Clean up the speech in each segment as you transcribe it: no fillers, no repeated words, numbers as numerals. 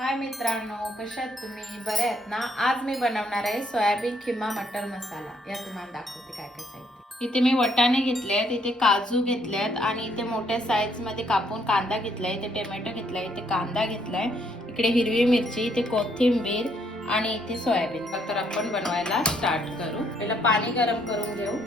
हाय मित्रांनो, कशा आहात तुम्ही? बरे आहेत ना? आज मी बनवणार आहे सोयाबीन किमा मटर मसाला. या तुम्हाला दाखवते काय काय साहित्य. इथे मी वटाणे घेतले आहेत, इथे काजू घेतले आहेत आणि इथे मोठ्या साईज मध्ये कापून कांदा घेतलाय, इथे टोमॅटो घेतलाय, इथे कांदा घेतलाय, इकडे हिरवी मिरची, इथे कोथिंबीर आणि इथे सोयाबीन. तर आपण बनवायला स्टार्ट करू. पहिला पाणी गरम करून घेऊ.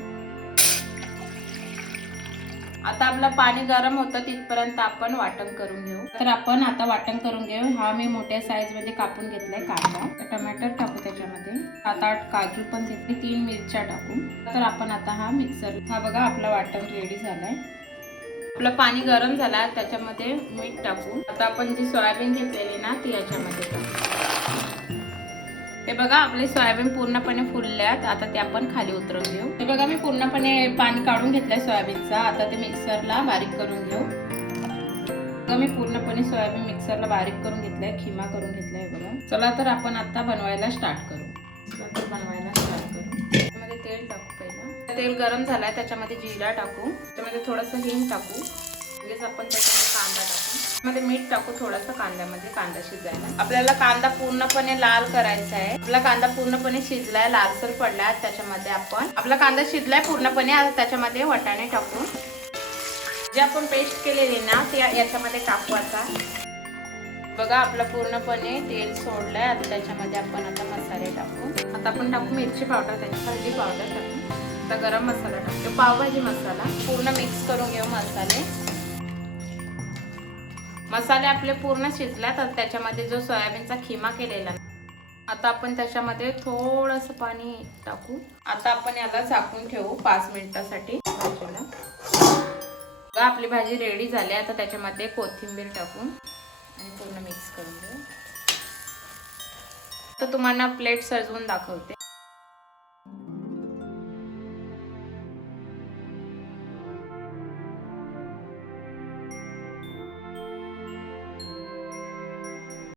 आता आपलं पाणी गरम होतं तिथपर्यंत आपण वाटण करून घेऊ. तर आपण आता वाटण करून घेऊ. हा मी मोठ्या साईज मध्ये कापून घेतलाय कांदा, टोमॅटो टाकू त्याच्यामध्ये, 7-8 काजू पण घेतले, 3 मिरच्या टाकू. तर आपण आता हा मिक्सर, हा बघा आपलं वाटण रेडी झालंय. आपलं पाणी गरम झालं, त्याच्यामध्ये मीठ टाकू. आता आपण जी सोयाबीन घेतलेली ना ती याच्यामध्ये टाकू. हे बघा आपले सोयाबीन पूर्णपणे फुलल्यात. आता ते आपण खाली उतरवून घेऊ. हे बघा मी पूर्णपणे पाणी काढून घेतलंय सोयाबीनचा. आता ते मिक्सरला बारीक करून घेऊ. बघा मी पूर्णपणे सोयाबीन मिक्सरला बारीक करून घेतलंय, खिमा करून घेतलाय बघा. चला तर आपण आता बनवायला स्टार्ट करू. त्यामध्ये तेल टाकू. पहिला तेल गरम झालंय, त्याच्यामध्ये जिरा टाकू, त्याच्यामध्ये थोडंसं हिंग टाकू, लगेच आपण त्याच्यामध्ये कांदा टाकू, मध्ये मीठ टाकू थोडंसं कांद्यामध्ये, कांदा शिजायला. आपल्याला कांदा पूर्णपणे लाल करायचा आहे. आपला कांदा पूर्णपणे शिजलाय, लालसर पडलाय. त्याच्यामध्ये आपण आपला कांदा शिजलाय पूर्णपणे. आता त्याच्यामध्ये वटाणे टाकू, जे आपण पेस्ट केलेली ना ते याच्यामध्ये टाकू. आता बघा आपलं पूर्णपणे तेल सोडलंय. आता त्याच्यामध्ये आपण आता मसाले टाकू. आता आपण टाकू मिरची पावडर, त्याची हळदी पावडर टाकू, आता गरम मसाला टाकतो, पावभाजी मसाला. पूर्ण मिक्स करून घेऊ मसाले आपले पूर्ण शिजल्यात. तर त्याच्यामध्ये जो सोयाबीनचा खिमा केलेला, आता आपण त्याच्यामध्ये थोडंसं पाणी टाकू. आता आपण याला झाकून ठेवू 5 मिनिटासाठी भाजीला. आपली भाजी रेडी झाली. आता त्याच्यामध्ये कोथिंबीर टाकू आणि पूर्ण मिक्स करून घेऊ. तर तुम्हाला प्लेट सजवून दाखवते.